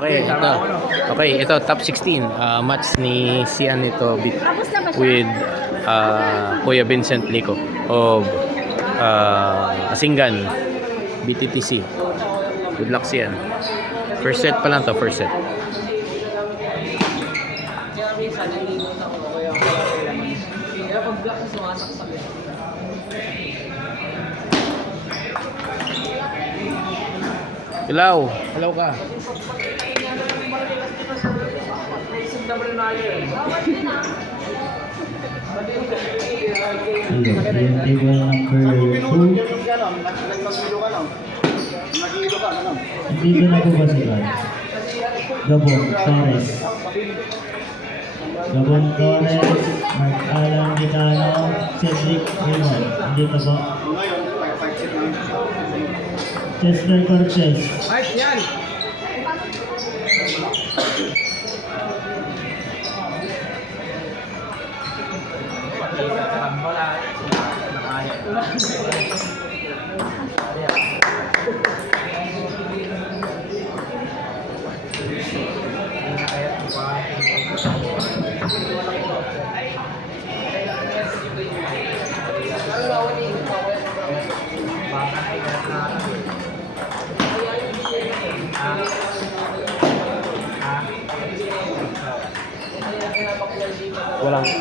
Okay, ito. Okay, ito top 16 match ni Sian ito with Kuya Vincent Lico of Asingan BTTC. Good luck Sian. First set pa lang to, first set. Hello, hello ka. Table number 2. Dito na po ba sila? Gabon Torres. Gabon Torres, Mark Alan Gitano, Cedric Raymond. Dito po. Chester Cortez. Right, yan.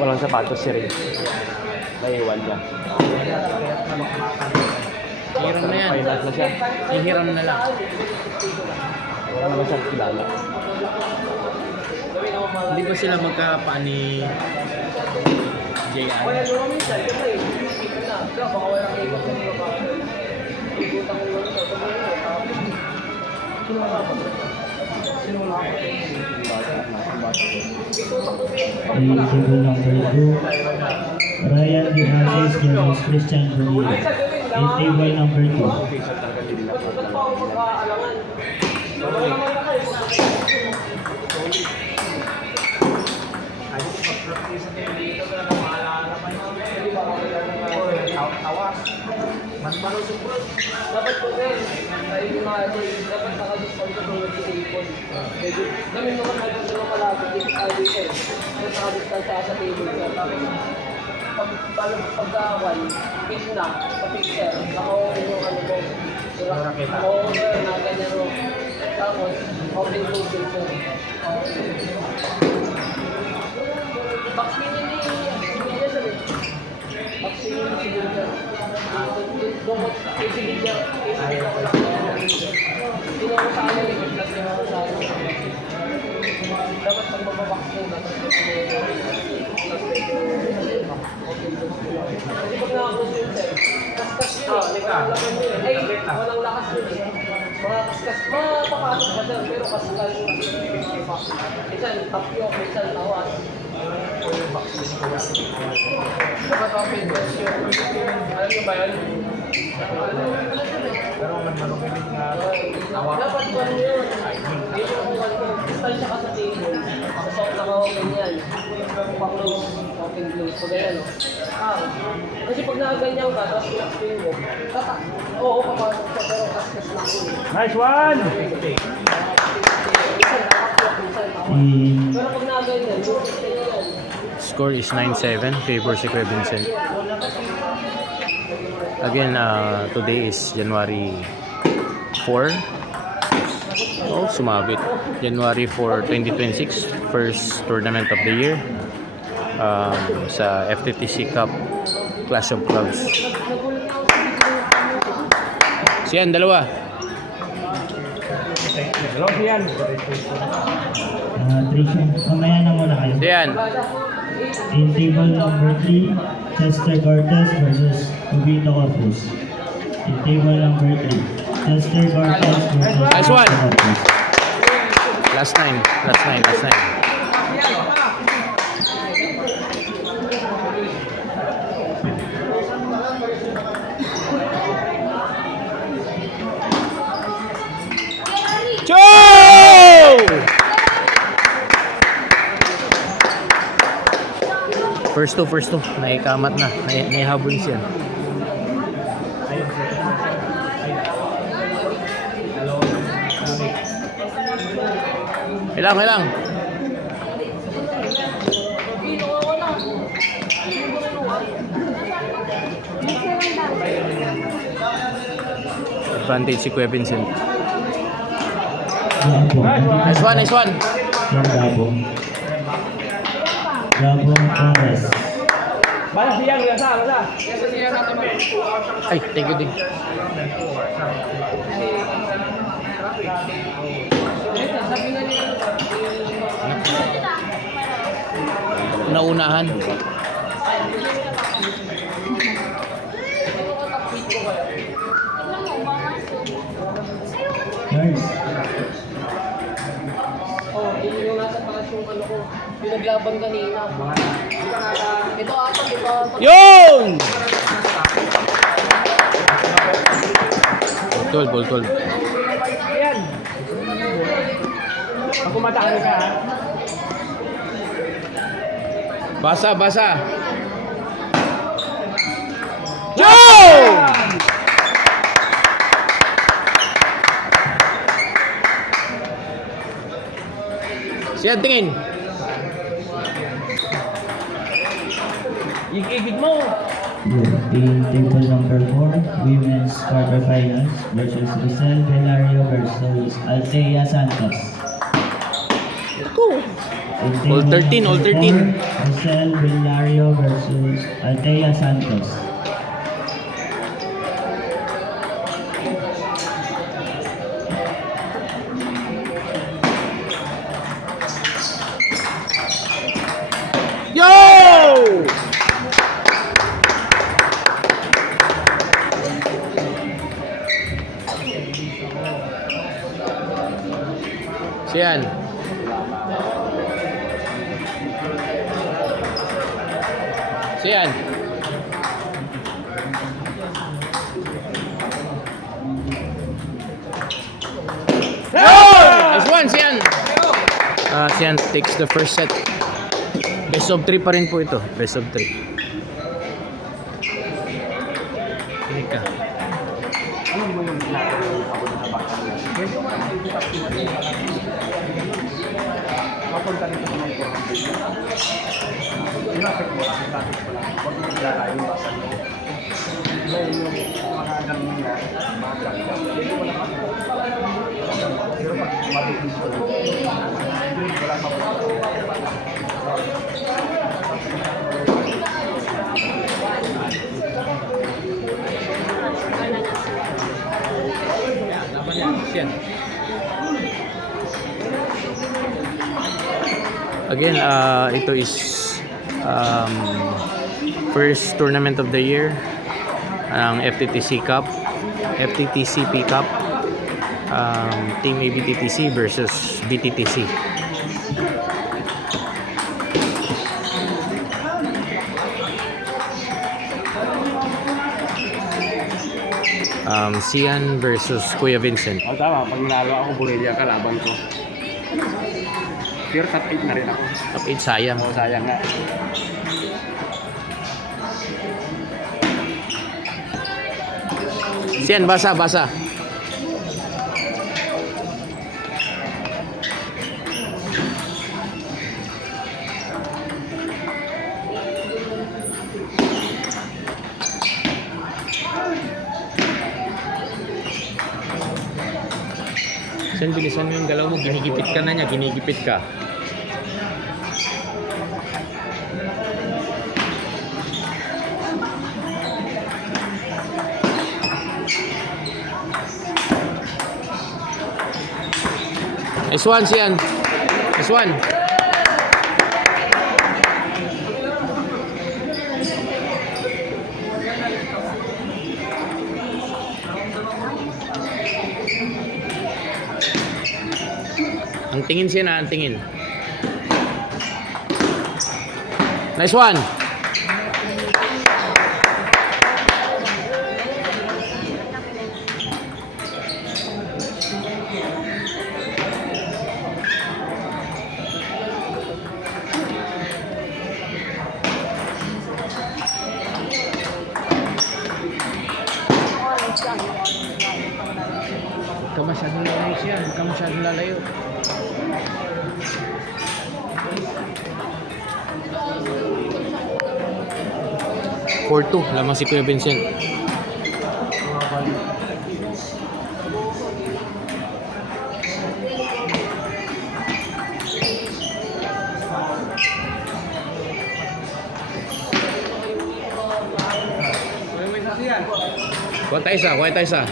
Walang sapatos si Rin. Naiwan niya. Hiram na yan. Hiram na lang. Wala naman siyang kilala. Hindi ba sila magkapaan ni J.I.? Table number 2. Ryan Diazes versus Christian Bonilla. Table number 2. Dapat po rin, ay yung mga dapat nakadiscount ko ng table. Namin naman ay kung sino malapit, dito tayo dito. Nakadiscount sa table. Pagkawan, pick na, pa-picture, naka-open yung ano mo. Naka-open na ganyan mo. Tapos, open closing mo. Vaccine hindi niya sabi. Vaccine hindi siguro siya. Dungkot, isibig niya. Isibig ako lang. Hindi ako sa amin. Hindi ako sa amin. Dapat pag mababaksin na. Kasi pag nakakus yun, sir. Kaskas yun. Ay, walang lakas yun. Mga kaskas. Mapapasok ka sir, pero kaskas. Minsan, tapyo, minsan, tawas. Dapat open question. Alam nyo ba yan? Pero manumilig na tawa. Dapat ko ano yun. Hindi mo kung ano. Distansya ka sa table. Sa naka-open yan. Pa-close. Open close. So ganyan o. Kasi pag nakaganyan ka, tapos pinag-spin mo. Oo, papasok ka. Pero kaskas lang yun. Nice one! Pero pag nakaganyan, Score is 9-7, favor si Kuya Vincent. Again, today is January 4. Oh, sumabit. January 4, 2026, first tournament of the year sa FTTC Cup Clash of Clubs. Siyan, dalawa. Hello, Siyan. Trisha, mamaya na muna kayo. Siyan. In table number 3, Chester Cortez versus Ubito Corpus. In table number 3, Chester Cortez versus Nice one. Corpus. Last nine. Joe! First two. Naikamat na. Naihabol siya. Kailang. Advantage si Kuya Vincent. Nice one. Yung Gabo Torres. Ay, thank you din. Naunahan. Nice. Oh, yun yung nasa taas yung ano ko. Yung naglaban kanina. Ito apat. Yun! Ball 12. Ayan. Ako mataan ka ha. Basa. Yun! Siya tingin. Igigid mo. In table number 4, women's quarterfinals versus Rizal Velario versus Althea Santos. In All table 13, all number 13. 4, Rizal Velario versus Althea Santos. Yo! Siyan. Nice one, Siyan. Siyan takes the first set. Best of 3 pa rin po ito. Best of 3. Kinig ka. Mapunta rin sa mga program. Inapit mo kasi natin ko lang. Huwag mo ilalayo yung basa mo. Ngayon yung mga ganun nga, mga ganun. Hindi mo naman. Pero pag mabilis ko, wala Again, ito is first tournament of the year ang FTTC Cup, FTTCP Cup, Team ABTTC versus BTTC. Sian versus Kuya Vincent. O tama, pag nalo ako, Borrelia kalaban ko. Pero top 8 na rin ako. Top 8 sayang. O sayang nga. Sian, basa. Sian, bilisan mo yung galaw mo. Ginigipit ka na niya. Ginigipit ka. Nice one, Sian. Nice one. Ang tingin siya na, ang tingin. Nice one. Huwag ka masyadong lalayo siya. Huwag ka masyadong lalayo. 4-2. Lamang si Kuya Vincent. Kuha tayo isa, kuha tayo isa.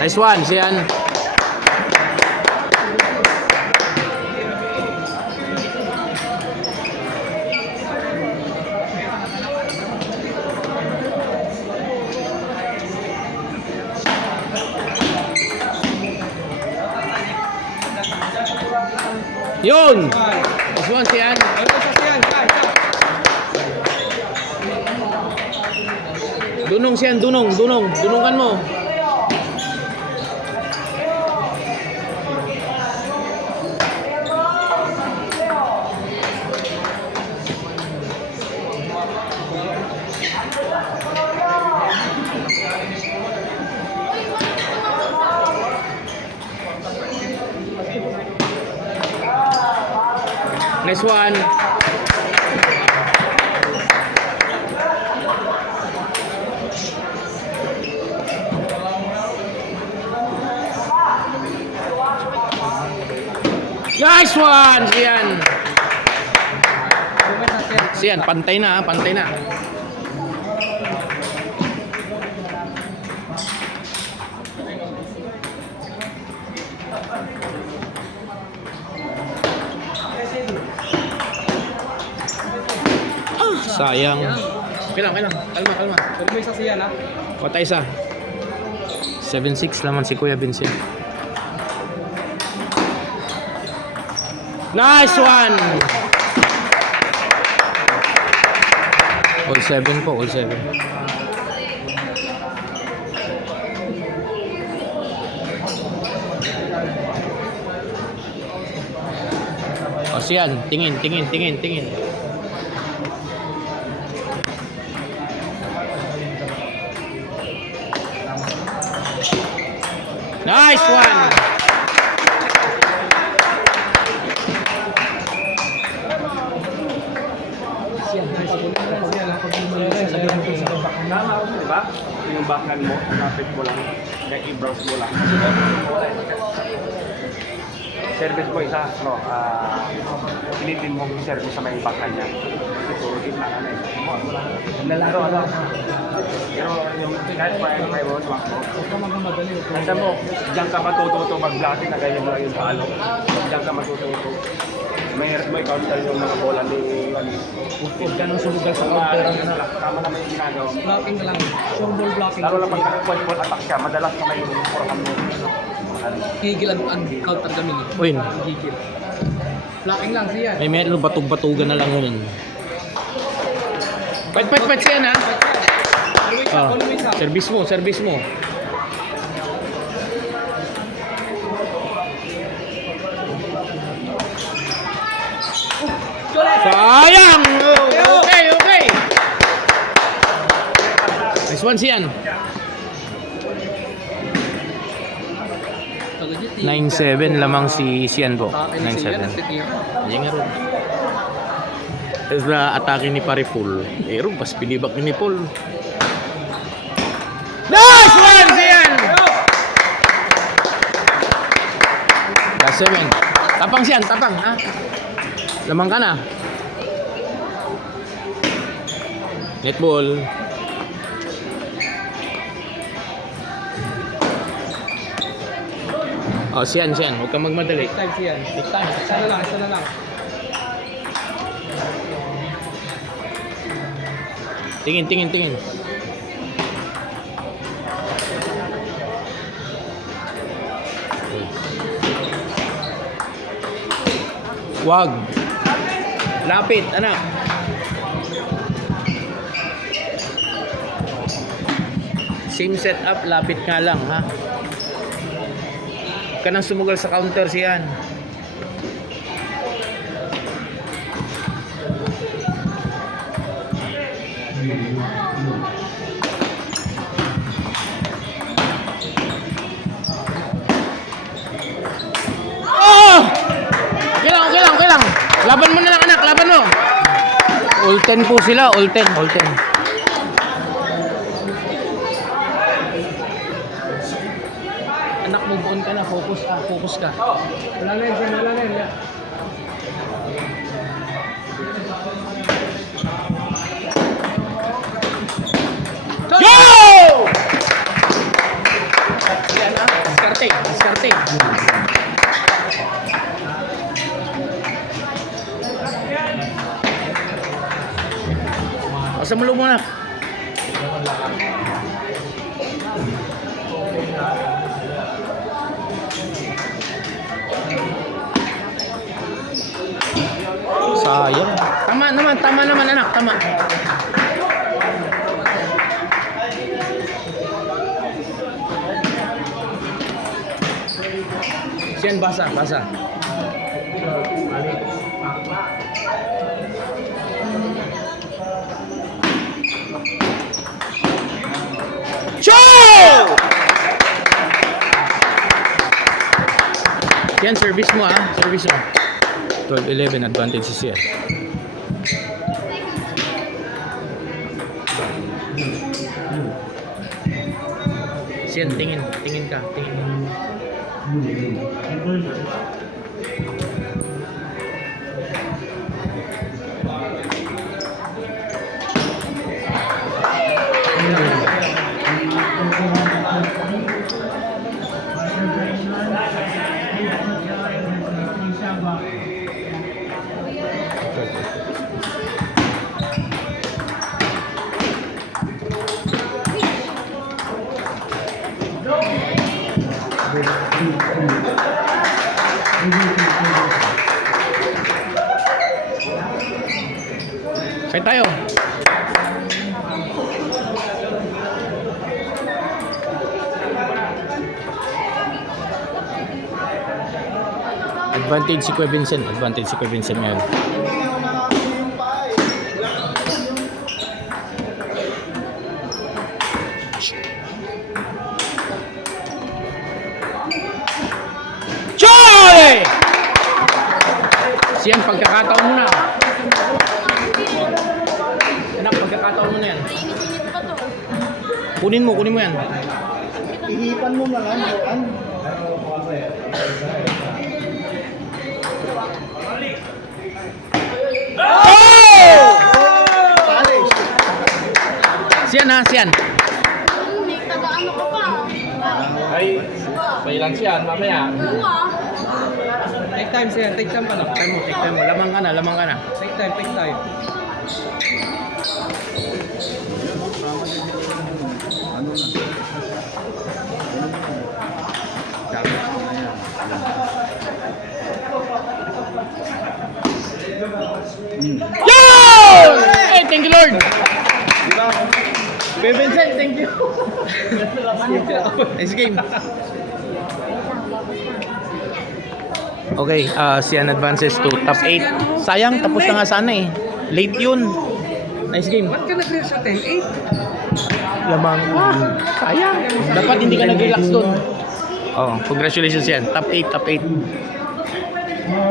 Nice one, Sian. Yun! Nice one, Sian. Dunong, Sian, dunong. Dunungan mo. Nice one. Nice one, Sian. Sian, pantay na, pantay na. Sayang. Okay lang. Kalma. Pero may isa siya na. Patay isa. 7-6 naman si Kuya Vincent. Nice one! All 7 po, all 7. O siyan, tingin. Nice one! Tama, di ba? Yung backhand mo, lapit mo lang, kaya i-browse mo lang. Service mo isa, no? Pilitin mo yung service sa may backhand niya. Ito, gitna na eh. Lalaro. Pero yung kahit may road walk mo, nasa mo, diyan ka matututo mag-blocking na ganyan mo lang yung talo. Diyan ka matututo. May counter yung mga bola ni huwag ka nang sumugal sa counter. Tama naman yung ginagawa. Blocking na lang. Sure ball blocking. Lalo lang pag point attack siya, madalas na may forehand mo. Higil ang counter kami ni. Uy, Higil. Blocking lang siya. may meron batog-batugan na lang yun. Pait siya na. Service mo. Sayang! Okay. Nice one, Sian. 9-7 lamang si Sian po. 9-7. Ayan nga ron. Tapos na atake ni Paripul. Ron, pas pinibak ni Paul. Nice one, Sian! Last 7. Tapang, Sian, tapang. Ha? Lamang ka na. Netball. Oh, Sian. Huwag kang magmadali. Time siya. Take time. Isa na lang. Tingin. Wag. Lapit, anak. Same setup, lapit nga lang, ha? Huwag ka nang sumugal sa counter, Sian. All 10 po sila, all 10, all 10. Anak, move on ka na, focus ka. Wala na yan, wala na yan. Yo! Yan diskarte. Asa mo muna. Sayang. Tama naman anak, tama. Siyan, basa. Show! Yan, service mo service mo. 12-11, advantage si Sian. Sian, tingin ka. Kaya tayo. Advantage si Kuya Vincent ngayon. Choy! Siyan, pagkakataon mo na. Anak, pagkakataon mo na yan. Kunin mo yan. Ihipan mo na lang, Joan. Siyan. May taga-ano ka pa. Ay, pailan siyan, mamaya. Take time siya, take time pa lang. Take time mo. Lamang ka na. Take time. Yo! Hey, thank you Lord. Kuya Vincent, thank you. Nice game. Okay, Sian advances to top 8. Sayang, tapos na nga sana eh. Late yun. Nice game. Ba't ka nag-real sa 10-8? Lamang. Sayang. Dapat hindi ka nag-relax doon. Oh, congratulations yan. Top 8.